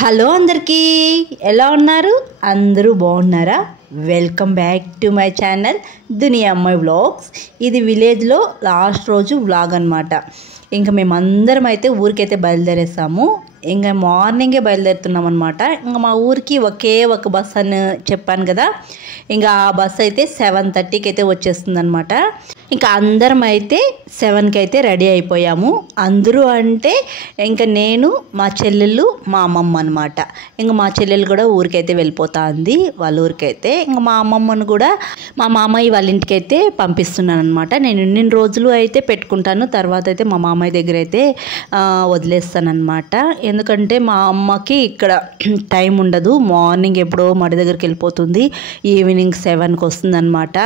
Hello అందరికీ ఎలా ఉన్నారు? అందరూ బాగున్నారా? Welcome back to my channel దునియా అమ్మాయి వ్లాగ్స్. ఇది విలేజ్లో లాస్ట్ రోజు వ్లాగ్ అనమాట. ఇంకా మేమందరం అయితే ఊరికైతే బయలుదేరేసాము. ఇంకా మార్నింగే బయలుదేరుతున్నాం అనమాట. ఇంకా మా ఊరికి ఒకే ఒక బస్ అని చెప్పాను కదా, ఇంకా ఆ బస్ అయితే 7:30కి అయితే వచ్చేస్తుంది అనమాట. ఇంకా అందరం అయితే 7కి అయితే రెడీ అయిపోయాము. అందరూ అంటే ఇంకా నేను, మా చెల్లెళ్ళు, మా అమ్మమ్మ అనమాట. ఇంకా మా చెల్లెలు కూడా ఊరికైతే వెళ్ళిపోతా ఉంది, వాళ్ళ ఊరికైతే. ఇంకా మా అమ్మమ్మను కూడా మా మామయ్య వాళ్ళ ఇంటికి అయితే పంపిస్తున్నాను అనమాట. నేను ఇన్ని రోజులు అయితే పెట్టుకుంటాను, తర్వాత అయితే మా మామయ్య దగ్గర అయితే వదిలేస్తాను అనమాట. ఎందుకంటే మా అమ్మకి ఇక్కడ టైం ఉండదు, మార్నింగ్ ఎప్పుడో మడి దగ్గరికి వెళ్ళిపోతుంది, ఈవినింగ్ 7కి వస్తుంది అనమాట.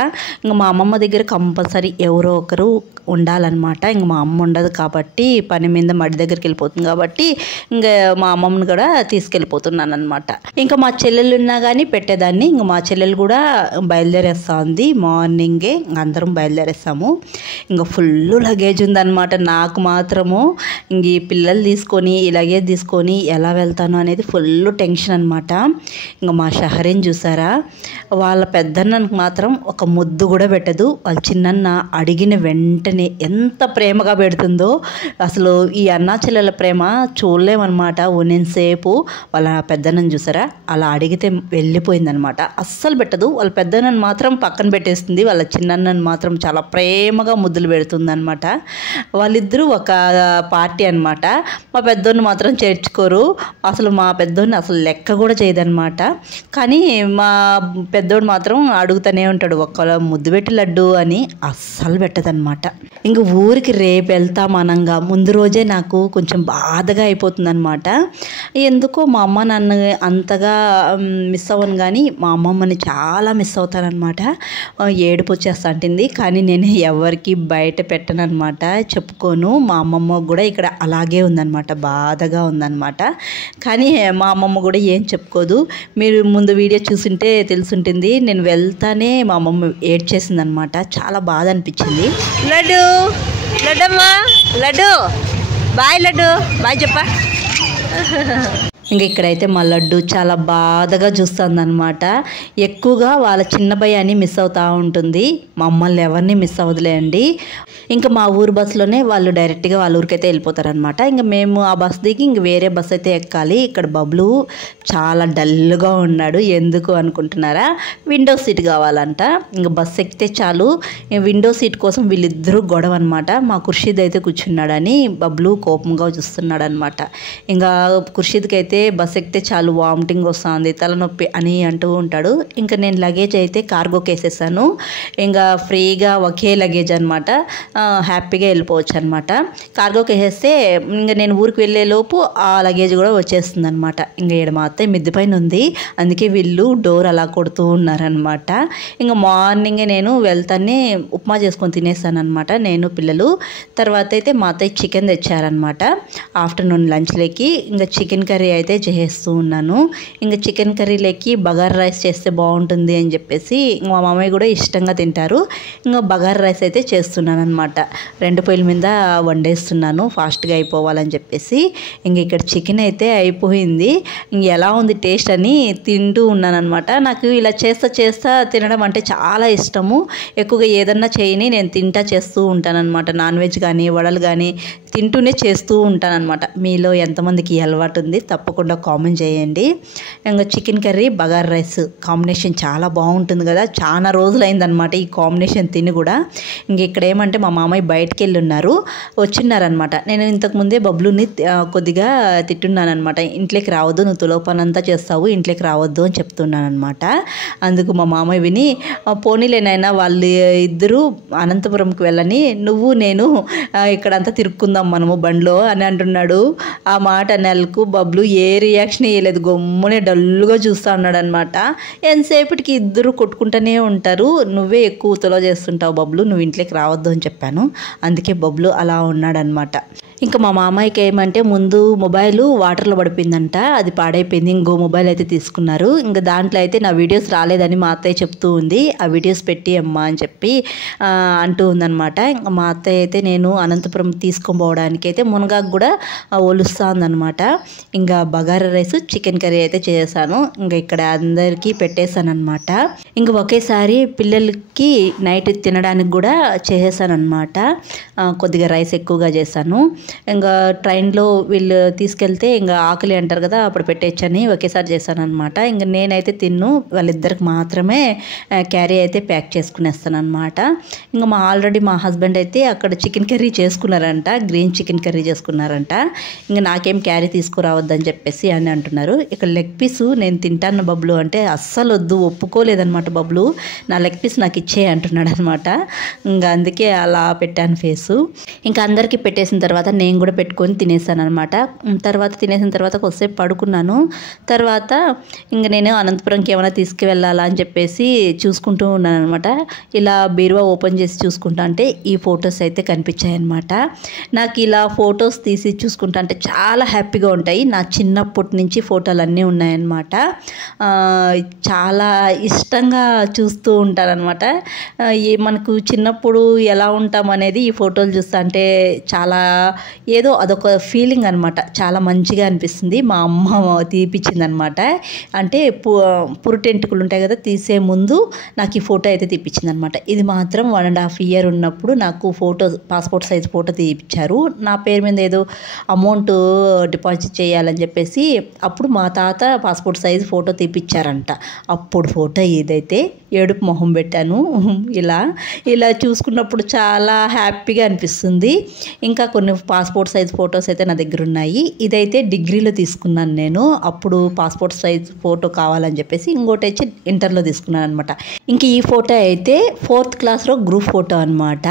ఇంకా మా అమ్మమ్మ దగ్గర కంపల్సరీ ఎవరో ఒకరు ఉండాలన్నమాట. ఇంక మా అమ్మ ఉండదు కాబట్టి, పని మీద మడి దగ్గరికి వెళ్ళిపోతుంది కాబట్టి ఇంకా మా అమ్మమ్మని కూడా తీసుకెళ్ళిపోతున్నాను అనమాట. ఇంకా మా చెల్లెలు ఉన్నా కానీ పెట్టేదాన్ని. ఇంకా మా చెల్లెలు కూడా బయలుదేరేస్తా ఉంది మార్నింగే. అందరం బయలుదేరేస్తాము. ఇంకా ఫుల్ లగేజ్ ఉందన్నమాట. నాకు మాత్రము ఇంక ఈ పిల్లలు తీసుకొని ఈ లగేజ్ తీసుకొని ఎలా వెళ్తాను అనేది ఫుల్ టెన్షన్ అనమాట. ఇంకా మా షహరీన్ చూసారా, వాళ్ళ పెద్దన్నకు మాత్రం ఒక ముద్దు కూడా పెట్టదు. వాళ్ళ చిన్నన్న అడిగిన వెంటనే ఎంత ప్రేమగా పెడుతుందో, అసలు ఈ అన్నా చెల్లెల ప్రేమ చూడలేమన్నమాట. ఉన్నంతసేపు వాళ్ళ పెద్దన్నను చూసారా, అలా అడిగితే వెళ్ళిపోయిందనమాట. అస్సలు పెట్టదు. వాళ్ళ పెద్దన్నను మాత్రం పక్కన పెట్టేస్తుంది, వాళ్ళ చిన్నన్నను మాత్రం చాలా ప్రేమగా ముద్దులు పెడుతుంది అనమాట. వాళ్ళిద్దరూ ఒక పార్టీ అనమాట. మా పెద్దోడిని మాత్రం చేర్చుకోరు. అసలు మా పెద్దోడిని అసలు లెక్క కూడా చేయదనమాట. కానీ మా పెద్దోడు మాత్రం అడుగుతూనే ఉంటాడు, ఒక్క ముద్దు పెట్టి లడ్డు అని. అస్సలు పెట్టదనమాట. ఇంక ఊరికి రేపు వెళ్తాం అనంగా ముందు రోజే నాకు కొంచెం బాధగా అయిపోతుంది అనమాట. ఎందుకో మా అమ్మ నన్ను అంతగా మిస్ అవ్వను, కానీ మా అమ్మమ్మని చాలా మిస్ అవుతానమాట. ఏడుపు వచ్చేస్తా అంటుంది, కానీ నేను ఎవరికి బయట పెట్టను అనమాట, చెప్పుకోను. మా అమ్మమ్మ కూడా ఇక్కడ అలాగే ఉందన్నమాట, బాధగా ఉందన్నమాట. కానీ మా అమ్మమ్మ కూడా ఏం చెప్పుకోదు. మీరు ముందు వీడియో చూసింటే తెలుసుంటుంది, నేను వెళ్తానే మా అమ్మమ్మ ఏడ్చేసింది అనమాట. చాలా బాధ అనిపించింది. లడ్డు లడ్డమ్మా, లడ్డు బాయ్, లడ్డు బాయ్ చెప్పా. ఇంక ఇక్కడైతే మా లడ్డు చాలా బాధగా చూస్తుంది అనమాట. ఎక్కువగా వాళ్ళ చిన్న భయాన్ని మిస్ అవుతూ ఉంటుంది, మమ్మల్ని ఎవరిని మిస్ అవ్వదులేండి. ఇంకా మా ఊరు బస్సులోనే వాళ్ళు డైరెక్ట్గా వాళ్ళ ఊరికైతే వెళ్ళిపోతారనమాట. ఇంకా మేము ఆ బస్ దిగి ఇంక వేరే బస్ అయితే ఎక్కాలి. ఇక్కడ బబ్లు చాలా డల్గా ఉన్నాడు. ఎందుకు అనుకుంటున్నారా, విండో సీట్ కావాలంట. ఇంకా బస్ ఎక్కితే చాలు విండో సీట్ కోసం వీళ్ళిద్దరూ గొడవ అనమాట. మా ఖుర్షీద్ అయితే కూర్చున్నాడని బబ్లు కోపంగా చూస్తున్నాడు అనమాట. ఇంకా ఖుర్షీద్కి అయితే బస్ ఎక్కితే చాలు వామిటింగ్ వస్తుంది, తలనొప్పి అని అంటూ ఉంటాడు. ఇంకా నేను లగేజ్ అయితే కార్గోకి వేసేసాను. ఇంకా ఫ్రీగా ఒకే లగేజ్ అనమాట, హ్యాపీగా వెళ్ళిపోవచ్చు అనమాట. కార్గోకి వేసేస్తే ఇంకా నేను ఊరికి వెళ్ళే లోపు ఆ లగేజ్ కూడా వచ్చేస్తుంది అనమాట. ఇంకా ఈడ మా అత్తయ్య మిద్ది పైన ఉంది, అందుకే వీళ్ళు డోర్ అలా కొడుతూ ఉన్నారనమాట. ఇంకా మార్నింగే నేను వెళ్తానే ఉప్మా చేసుకొని తినేస్తాను అనమాట, నేను పిల్లలు. తర్వాత అయితే మా అత్తయ్య చికెన్ తెచ్చారనమాట ఆఫ్టర్నూన్ లంచ్లోకి. ఇంకా చికెన్ కర్రీ అయితే చేస్తూ ఉన్నాను. ఇంకా చికెన్ కర్రీలోకి బగారా రైస్ చేస్తే బాగుంటుంది అని చెప్పేసి మా మామయ్య కూడా ఇష్టంగా తింటారు. ఇంకా బగారా రైస్ అయితే చేస్తున్నాను అనమాట. 2 పొయ్యిల మీద వండేస్తున్నాను ఫాస్ట్గా అయిపోవాలని చెప్పేసి. ఇంక ఇక్కడ చికెన్ అయితే అయిపోయింది. ఇంక ఎలా ఉంది టేస్ట్ అని తింటూ ఉన్నాను అనమాట. నాకు ఇలా చేస్తా తినడం అంటే చాలా ఇష్టము. ఎక్కువగా ఏదన్నా చేయని నేను చేస్తూ ఉంటానన్నమాట. నాన్ వెజ్ కానీ వడలు కానీ తింటూనే చేస్తూ ఉంటానన్నమాట. మీలో ఎంతమందికి అలవాటు ఉంది తప్పకుండా కామెంట్ చేయండి. ఇంకా chicken curry bagara rice combination చాలా బాగుంటుంది కదా, చాలా రోజులైందనమాట ఈ కాంబినేషన్ తిని కూడా. ఇంక ఇక్కడ ఏమంటే మా మామయ్య బయటికి వెళ్ళి ఉన్నారు, వచ్చిన్నారనమాట. నేను ఇంతకుముందే బబ్లుని కొద్దిగా తిట్టున్నాను అనమాట, ఇంట్లోకి రావద్దు, నువ్వు తులో పని అంతా చేస్తావు, ఇంట్లోకి రావద్దు అని చెప్తున్నాను అనమాట. అందుకు మా మామయ్య విని, పోనీలేనైనా వాళ్ళు ఇద్దరు అనంతపురంకి వెళ్ళని, నువ్వు నేను ఇక్కడంతా తిరుక్కుందాం మనము బండ్లో అని అంటున్నాడు. ఆ మాట నెలకు బబ్లు ఏ రియాక్షన్ ఇవ్వలేదు, గమ్మునే డల్గా చూస్తూ ఉన్నాడు అనమాట. ఎంతసేపటికి ఇద్దరు కొట్టుకుంటూనే ఉంటారు. నువ్వే ఎక్కువ తులో చేస్తుంటావు బబ్లు, నువ్వు ఇంట్లోకి రావద్దు అని చెప్పాను, అందుకే బబ్లు అలా ఉన్నాడనమాట. ఇంకా మా మామయ్యకి ఏమంటే ముందు మొబైల్ వాటర్లో పడిపోయిందంట, అది పాడైపోయింది, ఇంకో మొబైల్ అయితే తీసుకున్నారు. ఇంకా దాంట్లో అయితే నా వీడియోస్ రాలేదని మా అత్తయ్య చెప్తూ ఉంది, ఆ వీడియోస్ పెట్టి అమ్మా అని చెప్పి అంటూ ఉందన్నమాట. ఇంకా మా అత్తయ్య అయితే నేను అనంతపురం తీసుకొని పోవడానికి అయితే మునగాకు కూడా ఒలుస్తా ఉందన్నమాట. ఇంకా బగారా రైస్ చికెన్ కర్రీ అయితే చేశాను. ఇంకా ఇక్కడ అందరికీ పెట్టేశాను అనమాట. ఇంకా ఒకేసారి పిల్లలకి నైట్ తినడానికి కూడా చేసేసాను అనమాట. కొద్దిగా రైస్ ఎక్కువగా చేశాను. ఇంకా ట్రైన్లో వీళ్ళు తీసుకెళ్తే ఇంకా ఆకలి అంటారు కదా, అప్పుడు పెట్టేయచ్చని ఒకేసారి చేశాను అనమాట. ఇంకా నేనైతే వాళ్ళిద్దరికి మాత్రమే క్యారీ అయితే ప్యాక్ చేసుకునేస్తాను అనమాట. ఇంకా ఆల్రెడీ మా హస్బెండ్ అయితే అక్కడ చికెన్ కర్రీ చేసుకున్నారంట, గ్రీన్ చికెన్ కర్రీ చేసుకున్నారంట. ఇంకా నాకేం క్యారీ తీసుకురావద్దని చెప్పేసి అని అంటున్నారు. ఇక్కడ లెగ్ పీసు నేను తింటాను బబ్లు అంటే అస్సలు వద్దు, ఒప్పుకోలేదనమాట. బబ్లు నా లెగ్ పీస్ నాకు ఇచ్చే అంటున్నాడు అనమాట. ఇంకా అందుకే అలా పెట్టాను ఫేసు. ఇంకా అందరికీ పెట్టేసిన తర్వాత నేను కూడా పెట్టుకొని తినేసాను అనమాట. తర్వాత తినేసిన తర్వాత కొద్దిసేపు పడుకున్నాను. తర్వాత ఇంకా నేను అనంతపురంకి ఏమైనా తీసుకువెళ్ళాలా అని చెప్పేసి చూసుకుంటూ ఉన్నాను అనమాట. ఇలా బీరువా ఓపెన్ చేసి చూసుకుంటా అంటే ఈ ఫొటోస్ అయితే కనిపించాయి అనమాట. నాకు ఇలా ఫొటోస్ తీసి చూసుకుంటా అంటే చాలా హ్యాపీగా ఉంటాయి. నా చిన్నప్పటి నుంచి ఫోటోలు అన్నీ ఉన్నాయన్నమాట. చాలా ఇష్టంగా చూస్తూ ఉంటారనమాట. మనకు చిన్నప్పుడు ఎలా ఉంటాం అనేది ఈ ఫోటోలు చూస్తా అంటే చాలా ఏదో అదొక ఫీలింగ్ అనమాట. చాలా మంచిగా అనిపిస్తుంది. మా అమ్మ తీపిచ్చింది అనమాట. అంటే పురుటెంటుకలు ఉంటాయి కదా, తీసే ముందు నాకు ఈ ఫోటో అయితే తీపిచ్చింది అనమాట. ఇది మాత్రం 1.5 years ఉన్నప్పుడు నాకు పాస్పోర్ట్ సైజ్ ఫోటో తీపిచ్చారు. నా పేరు మీద ఏదో అమౌంట్ డిపాజిట్ చేయాలని చెప్పేసి అప్పుడు మా తాత పాస్పోర్ట్ సైజ్ ఫోటో తీపిచ్చారంట. అప్పుడు ఫోటో ఇదైతే ఏడుపు మొహం పెట్టాను. ఇలా చూసుకున్నప్పుడు చాలా హ్యాపీగా అనిపిస్తుంది. ఇంకా కొన్ని పాస్పోర్ట్ సైజ్ ఫొటోస్ అయితే నా దగ్గర ఉన్నాయి. ఇదైతే డిగ్రీలో తీసుకున్నాను నేను, అప్పుడు పాస్పోర్ట్ సైజ్ ఫోటో కావాలని చెప్పేసి. ఇంకోటి వచ్చి ఇంటర్లో తీసుకున్నాను అనమాట. ఇంక ఈ ఫోటో అయితే 4th క్లాస్లో గ్రూప్ ఫోటో అనమాట.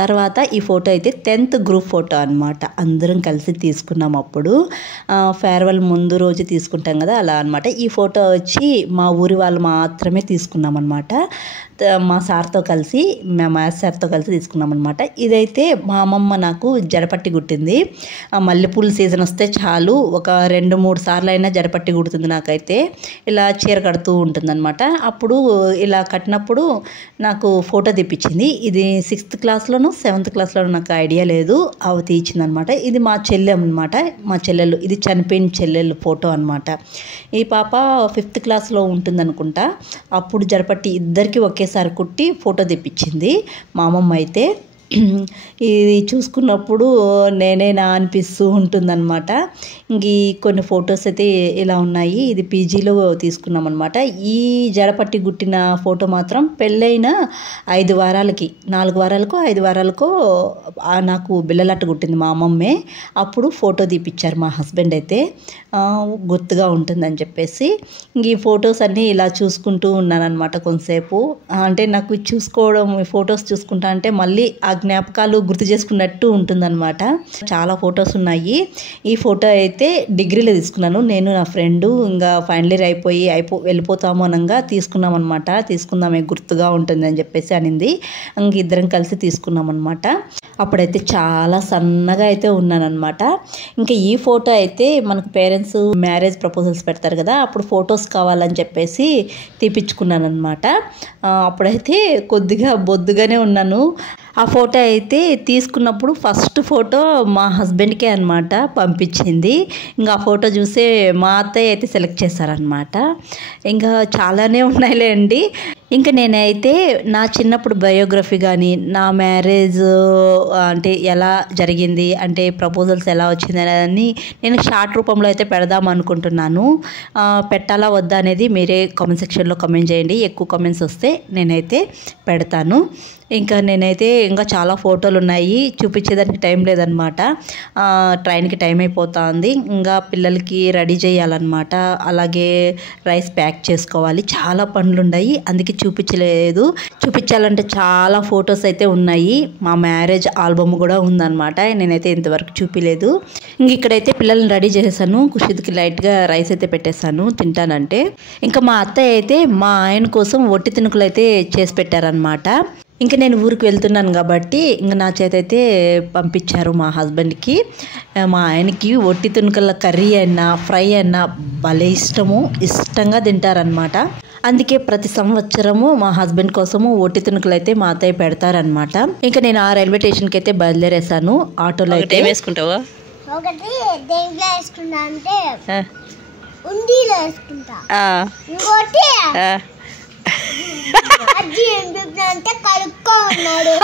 తర్వాత ఈ ఫోటో అయితే 10th గ్రూప్ ఫోటో అనమాట. అందరం కలిసి తీసుకున్నాం అప్పుడు. ఫేర్వెల్ ముందు రోజు తీసుకుంటాం కదా, అలా అనమాట. ఈ ఫోటో వచ్చి మా ఊరి వాళ్ళు మాత్రమే తీసుకున్నాం అనమాట. మా సార్తో కలిసి, మా మ్యాథ్స్ సార్తో కలిసి తీసుకున్నాం అనమాట. ఇదైతే మా అమ్మమ్మ నాకు జడపట్టి కుట్టింది. మల్లెపూల సీజన్ వస్తే చాలు ఒక 2-3 సార్లు అయినా జడపట్టి కుడుతుంది నాకైతే. ఇలా చీర కడుతూ ఉంటుందన్నమాట. అప్పుడు ఇలా కట్టినప్పుడు నాకు ఫోటో తీపిచ్చింది. ఇది 6th క్లాస్లోనూ 7th క్లాస్లోనూ నాకు ఐడియా లేదు, అవి తీయించింది అనమాట. ఇది మా చెల్లె అనమాట, మా చెల్లెలు. ఇది చనిపోయిన చెల్లెలు ఫోటో అనమాట. ఈ పాప 5th క్లాస్లో ఉంటుంది అనుకుంటా. అప్పుడు జడపట్టి ఇద్దరికి ఒకేసారి కుట్టి ఫోటో తెప్పించింది మా అమ్మమ్మ అయితే. ఇది చూసుకున్నప్పుడు నేనేనా అనిపిస్తూ ఉంటుందన్నమాట. ఇంక కొన్ని ఫొటోస్ అయితే ఇలా ఉన్నాయి. ఇది పీజీలో తీసుకున్నాం అనమాట. ఈ జడపట్టి గుట్టిన ఫోటో మాత్రం పెళ్ళైన 5 వారాలకి 4 వారాలకో 5 వారాలకో నాకు బిళ్ళలట్టు గుట్టింది మా అమ్మమ్మే. అప్పుడు ఫోటో తీపిచ్చారు మా హస్బెండ్ అయితే, గుర్తుగా ఉంటుందని చెప్పేసి. ఇంక ఈ ఫొటోస్ అన్నీ ఇలా చూసుకుంటూ ఉన్నానన్నమాట కొంతసేపు. అంటే నాకు చూసుకోవడం, ఫొటోస్ చూసుకుంటా అంటే మళ్ళీ ఆ జ్ఞాపకాలు గుర్తు చేసుకున్నట్టు ఉంటుందన్నమాట. చాలా ఫొటోస్ ఉన్నాయి. ఈ ఫోటో అయితే డిగ్రీలో తీసుకున్నాను నేను, నా ఫ్రెండు. ఇంకా ఫైనల్ ఇయర్ వెళ్ళిపోతాము అనగా తీసుకున్నాం అనమాట. తీసుకుందామే గుర్తుగా ఉంటుంది అని చెప్పేసి అనింది. ఇంక ఇద్దరం కలిసి తీసుకున్నాం అనమాట. అప్పుడైతే చాలా సన్నగా అయితే ఉన్నానన్నమాట. ఇంకా ఈ ఫోటో అయితే మనకు పేరెంట్స్ మ్యారేజ్ ప్రపోజల్స్ పెడతారు కదా, అప్పుడు ఫొటోస్ కావాలని చెప్పేసి తీపిచ్చుకున్నాను అనమాట. అప్పుడైతే కొద్దిగా బొద్దుగానే ఉన్నాను. ఆ ఫోటో అయితే తీసుకున్నప్పుడు ఫస్ట్ ఫోటో మా హస్బెండ్కే అనమాట పంపించింది. ఇంకా ఆ ఫోటో చూసే మా అత్తయ్య అయితే సెలెక్ట్ చేశారనమాట. ఇంకా చాలానే ఉన్నాయిలేండి. ఇంకా నేనైతే నా చిన్నప్పుడు బయోగ్రఫీ కానీ, నా మ్యారేజ్ అంటే ఎలా జరిగింది, అంటే ప్రపోజల్స్ ఎలా వచ్చింది అని నేను షార్ట్ రూపంలో అయితే పెడదాం అనుకుంటున్నాను. పెట్టాలా వద్దా అనేది మీరే కామెంట్ సెక్షన్లో కామెంట్ చేయండి. ఎక్కువ కామెంట్స్ వస్తే నేనైతే పెడతాను. ఇంకా నేనైతే ఇంకా చాలా ఫోటోలు ఉన్నాయి, చూపించేదానికి టైం లేదనమాట. ట్రైన్కి టైం అయిపోతుంది. ఇంకా పిల్లలకి రెడీ చేయాలన్నమాట. అలాగే రైస్ ప్యాక్ చేసుకోవాలి, చాలా పనులు ఉన్నాయి, అందుకే చూపించాలంటే చాలా ఫొటోస్ అయితే ఉన్నాయి. మా మ్యారేజ్ ఆల్బమ్ కూడా ఉందన్నమాట. నేనైతే ఇంతవరకు చూపించలేదు. ఇంక ఇక్కడైతే పిల్లల్ని రెడీ చేసేసాను. కుషిద్కి లైట్గా రైస్ అయితే పెట్టేశాను తింటానంటే. ఇంకా మా అత్తయ్య అయితే మా ఆయన కోసం ఒట్టి తినుకులు అయితే చేసి పెట్టారనమాట. ఇంకా నేను ఊరికి వెళ్తున్నాను కాబట్టి ఇంకా నా చేత అయితే పంపించారు మా హస్బెండ్కి. మా ఆయనకి ఒట్టి తుణుకల కర్రీ అయినా ఫ్రై అయినా భలే ఇష్టంగా తింటారనమాట. అందుకే ప్రతి సంవత్సరము మా హస్బెండ్ కోసము ఒట్టి తుణుకులు అయితే మా అత్తయ్య పెడతారనమాట. ఇంకా నేను ఆ రైల్వే స్టేషన్కి అయితే బయలుదేరేసాను. ఆటోలో అయితే వేసుకుంటావా? ఒకటి దేంట్లో వేసుకుంటా అంటే ఉండిలో వేసుకుంటా, ఇంకోటి అజ్జి అంటే కడుక్కో ఉన్నాడు.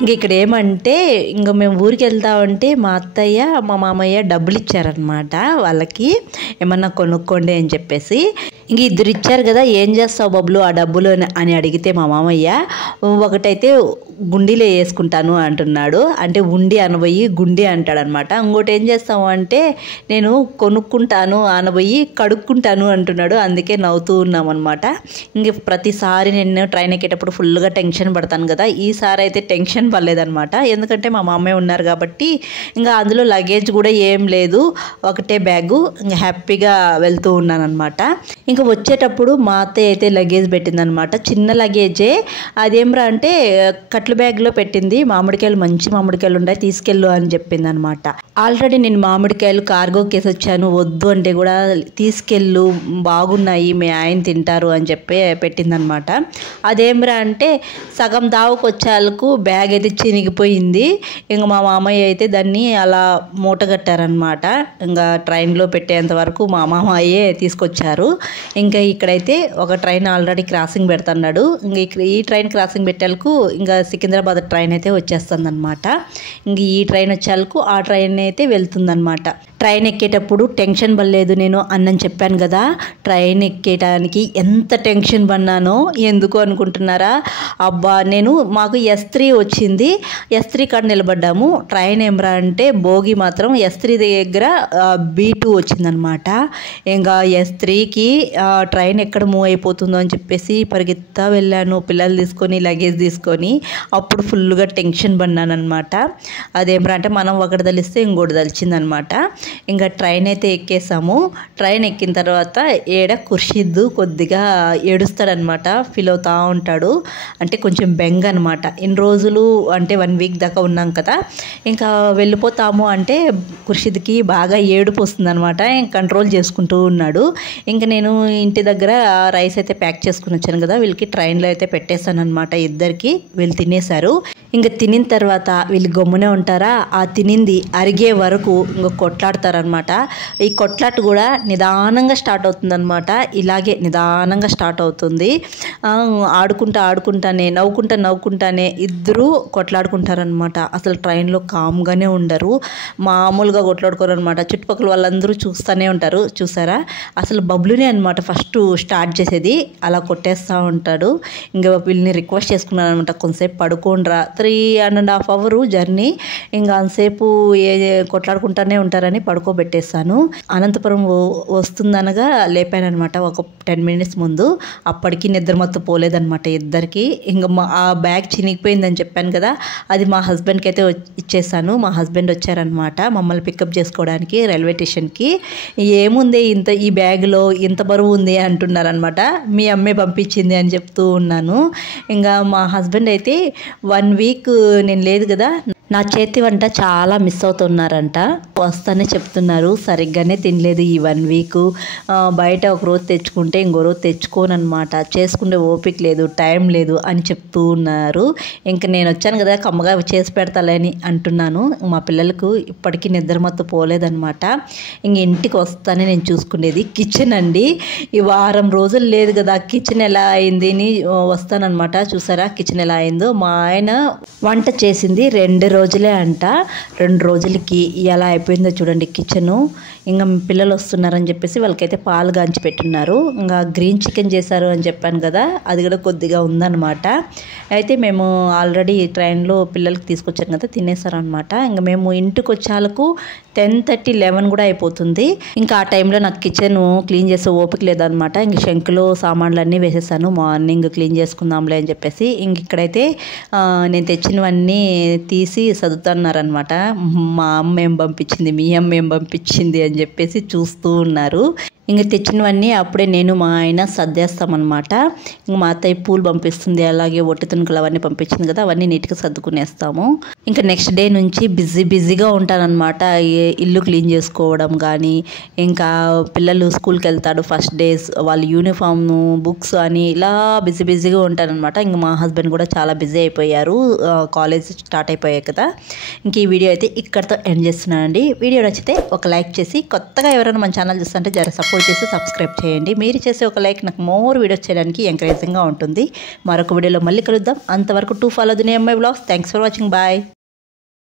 ఇంక ఇక్కడ ఏమంటే ఇంకా మేము ఊరికి వెళ్తామంటే మా అత్తయ్య మా మామయ్య డబ్బులు ఇచ్చారనమాట వాళ్ళకి, ఏమన్నా కొనుక్కోండి అని చెప్పేసి. ఇంక ఇద్దరు ఇచ్చారు కదా, ఏం చేస్తావు బబ్లు ఆ డబ్బులు అని అడిగితే మా మామయ్య ఒకటైతే గుండీలో వేసుకుంటాను అంటున్నాడు. అంటే ఉండి అనబోయి గుండి అంటాడనమాట. ఇంకోటి ఏం చేస్తాము అంటే నేను కొనుక్కుంటాను అనబోయి కడుక్కుంటాను అంటున్నాడు. అందుకే నవ్వుతూ ఉన్నామన్నమాట. ఇంక ప్రతిసారి నేను ట్రైన్ ఎక్కేటప్పుడు ఫుల్గా టెన్షన్ పడతాను కదా, ఈసారి అయితే టెన్షన్ పడలేదనమాట. ఎందుకంటే మా మామయ్య ఉన్నారు కాబట్టి. ఇంకా అందులో లగేజ్ కూడా ఏం లేదు, ఒకటే బ్యాగు. ఇంకా హ్యాపీగా వెళ్తూ ఉన్నాను అనమాట. ఇంకా వచ్చేటప్పుడు మా అత్తయ్య అయితే లగేజ్ పెట్టిందనమాట, చిన్న లగేజే. అదేమ్రా అంటే కట్ల బ్యాగ్లో పెట్టింది. మామిడికాయలు మంచి మామిడికాయలు ఉన్నాయి తీసుకెళ్ళు అని చెప్పింది అనమాట. ఆల్రెడీ నేను మామిడికాయలు కార్గో కేసు వచ్చాను, వద్దు అంటే కూడా తీసుకెళ్ళు బాగున్నాయి మీ ఆయన తింటారు అని చెప్పి పెట్టిందనమాట. అదేమ్రా అంటే సగం దావుకు వచ్చేందుకు బ్యాగ్ అయితే చినిగిపోయింది. ఇంకా మా మామయ్య అయితే దాన్ని అలా మూటగట్టారనమాట. ఇంకా ట్రైన్లో పెట్టేంత వరకు మా మామయ్యే తీసుకొచ్చారు. ఇంకా ఇక్కడైతే ఒక ట్రైన్ ఆల్రెడీ క్రాసింగ్ పెడుతున్నాడు. ఇంకా ఈ ట్రైన్ క్రాసింగ్ పెట్టేందుకు ఇంకా సికింద్రాబాద్ ట్రైన్ అయితే వచ్చేస్తుంది అనమాట. ఇంక ఈ ట్రైన్ వచ్చేందుకు ఆ ట్రైన్ అయితే వెళ్తుందనమాట. ట్రైన్ ఎక్కేటప్పుడు టెన్షన్ పడలేదు నేను అన్నని చెప్పాను కదా. ట్రైన్ ఎక్కేయడానికి ఎంత టెన్షన్ పడినానో ఎందుకు అనుకుంటున్నారా? అబ్బా నేను మాకు S3 వచ్చింది, S3 కాడ నిలబడ్డాము. ట్రైన్ ఏమరా అంటే భోగి మాత్రం S3 దగ్గర B2 వచ్చిందనమాట. ఇంకా S3కి ట్రైన్ ఎక్కడ మూవ్ అయిపోతుందో అని చెప్పేసి పరిగెత్తా వెళ్ళాను, పిల్లలు తీసుకొని లగేజ్ తీసుకొని. అప్పుడు ఫుల్గా టెన్షన్ పడినాను అనమాట. అదేమరా అంటే మనం ఒకటి తలిస్తే ఇంకోటి తలిచిందనమాట. ఇంకా ట్రైన్ అయితే ఎక్కేసాము. ట్రైన్ ఎక్కిన తర్వాత ఖుర్షిద్ కొద్దిగా ఏడుస్తాడనమాట, ఫీల్ అవుతూ ఉంటాడు. అంటే కొంచెం బెంగ అనమాట. ఇన్ని రోజులు అంటే 1 వీక్ దాకా ఉన్నాం కదా, ఇంకా వెళ్ళిపోతాము అంటే ఖుర్షిద్కి బాగా ఏడుపు వస్తుంది అనమాట. కంట్రోల్ చేసుకుంటూ ఉన్నాడు. ఇంకా నేను ఇంటి దగ్గర రైస్ అయితే ప్యాక్ చేసుకుని వచ్చాను కదా, వీళ్ళకి ట్రైన్లో అయితే పెట్టేశాను అనమాట. ఇద్దరికి వీళ్ళు తినేశారు. ఇంకా తినిన తర్వాత వీళ్ళు గమ్మునే ఉంటారా, ఆ తినింది అరిగే వరకు ఇంకా కొట్లాడతారనమాట. ఈ కొట్లాట కూడా నిదానంగా స్టార్ట్ అవుతుందన్నమాట. ఇలాగే నిదానంగా స్టార్ట్ అవుతుంది. ఆడుకుంటానే నవ్వుకుంటానే ఇద్దరు కొట్లాడుకుంటారనమాట. అసలు ట్రైన్లో కామ్గానే ఉండరు, మామూలుగా కొట్లాడుకోరనమాట. చుట్టుపక్కల వాళ్ళందరూ చూస్తూనే ఉంటారు. చూసారా, అసలు బబ్లునే అనమాట ఫస్ట్ స్టార్ట్ చేసేది. అలా కొట్టేస్తూ ఉంటాడు. ఇంకా వీళ్ళని రిక్వెస్ట్ చేసుకున్నాను అనమాట, కొంతసేపు పడుకోండిరా, 3.5 hours జర్నీ, ఇంకా అంతసేపు కొట్లాడుకుంటానే ఉంటారని పడుకోబెట్టేస్తాను. అనంతపురం వస్తుందనగా లేపానమాట ఒక 10 minutes ముందు. అప్పటికి నిద్రమత్తు పోలేదనమాట ఇద్దరికి. ఇంకా ఆ బ్యాగ్ చినిగిపోయిందని చెప్పాను కదా, అది మా హస్బెండ్కి అయితే ఇచ్చేసాను. మా హస్బెండ్ వచ్చారనమాట మమ్మల్ని పికప్ చేసుకోవడానికి రైల్వే స్టేషన్కి. ఏముంది ఈ బ్యాగ్లో ఇంత బరువు ఉంది అంటున్నారనమాట. మీ అమ్మే పంపించింది అని చెప్తూ ఉన్నాను. ఇంకా మా హస్బెండ్ అయితే 1 week నేను లేదు కదా, నా చేతి వంట చాలా మిస్ అవుతున్నారంట. వస్తానే చెప్తున్నారు, సరిగ్గానే తినలేదు ఈ 1 week. బయట ఒక రోజు తెచ్చుకుంటే ఇంకో రోజు తెచ్చుకోనమాట, చేసుకుంటే ఓపిక లేదు, టైం లేదు అని చెప్తూ ఉన్నారు. ఇంకా నేను వచ్చాను కదా, కమ్మగా చేసి పెడతాలని అంటున్నాను. మా పిల్లలకు ఇప్పటికీ నిద్రమత్తు పోలేదనమాట. ఇంక ఇంటికి వస్తానే నేను చూసుకునేది కిచెన్ అండి. ఈ వారం రోజులు లేదు కదా, కిచెన్ ఎలా అయింది అని వస్తానమాట. చూసారా కిచెన్ ఎలా అయిందో. మా ఆయన వంట చేసింది 2 రోజులే అంట. 2 రోజులకి ఎలా అయిపోయిందో చూడండి కిచెను. ఇంకా పిల్లలు వస్తున్నారని చెప్పేసి వాళ్ళకైతే పాలు గాంచి పెట్టున్నారు. ఇంకా గ్రీన్ చికెన్ చేశారు అని చెప్పాను కదా, అది కూడా కొద్దిగా ఉందన్నమాట. అయితే మేము ఆల్రెడీ ట్రైన్లో పిల్లలకి తీసుకొచ్చాను కదా, తినేసారనమాట. ఇంకా మేము ఇంటికి వచ్చేందుకు 10:30, 11 కూడా అయిపోతుంది. ఇంకా ఆ టైంలో నాకు కిచెన్ క్లీన్ చేసే ఓపిక లేదనమాట. ఇంక షంకులో సామాన్లన్నీ వేసేసాను. మార్నింగ్ క్లీన్ చేసుకుందాంలే అని చెప్పేసి. ఇంక ఇక్కడైతే నేను తెచ్చినవన్నీ తీసి సర్దుతున్నారనమాట. మా అమ్మ ఏం పంపించింది, మీ అమ్మ ఏం పంపించింది అని చెప్పేసి చూస్తూ ఉన్నారు. ఇంక తెచ్చినవన్నీ అప్పుడే నేను మా ఆయన సర్దేస్తామన్నమాట. ఇంక మా అత్తయ్య పూలు పంపిస్తుంది, అలాగే ఒట్టి తునుకలు అవన్నీ పంపించింది కదా, అవన్నీ నీట్గా సర్దుకునేస్తాము. ఇంకా నెక్స్ట్ డే నుంచి బిజీగా ఉంటానన్నమాట. ఇల్లు క్లీన్ చేసుకోవడం కానీ, ఇంకా పిల్లలు స్కూల్కి వెళ్తాడు ఫస్ట్ డేస్, వాళ్ళ యూనిఫామ్, బుక్స్ అని ఇలా బిజీగా ఉంటానన్నమాట. ఇంక మా హస్బెండ్ కూడా చాలా బిజీ అయిపోయారు, కాలేజ్ స్టార్ట్ అయిపోయాయి కదా. ఇంక ఈ వీడియో అయితే ఇక్కడితో ఎండ్ చేస్తున్నానండి. వీడియో నచ్చితే ఒక లైక్ చేసి, కొత్తగా ఎవరైనా మన ఛానల్ చూస్తుంటే జర సపోర్ట్ చేసి సబ్స్క్రైబ్ చేయండి. మీరు చేసే ఒక లైక్ నాకు మోర్ వీడియోస్ చేయడానికి ఎంకరేజింగ్గా ఉంటుంది. మరొక వీడియోలో మళ్ళీ కలుద్దాం. అంతవరకు టు ఫాలో దునియా అమ్మాయి vlogs. Thanks for watching. Bye.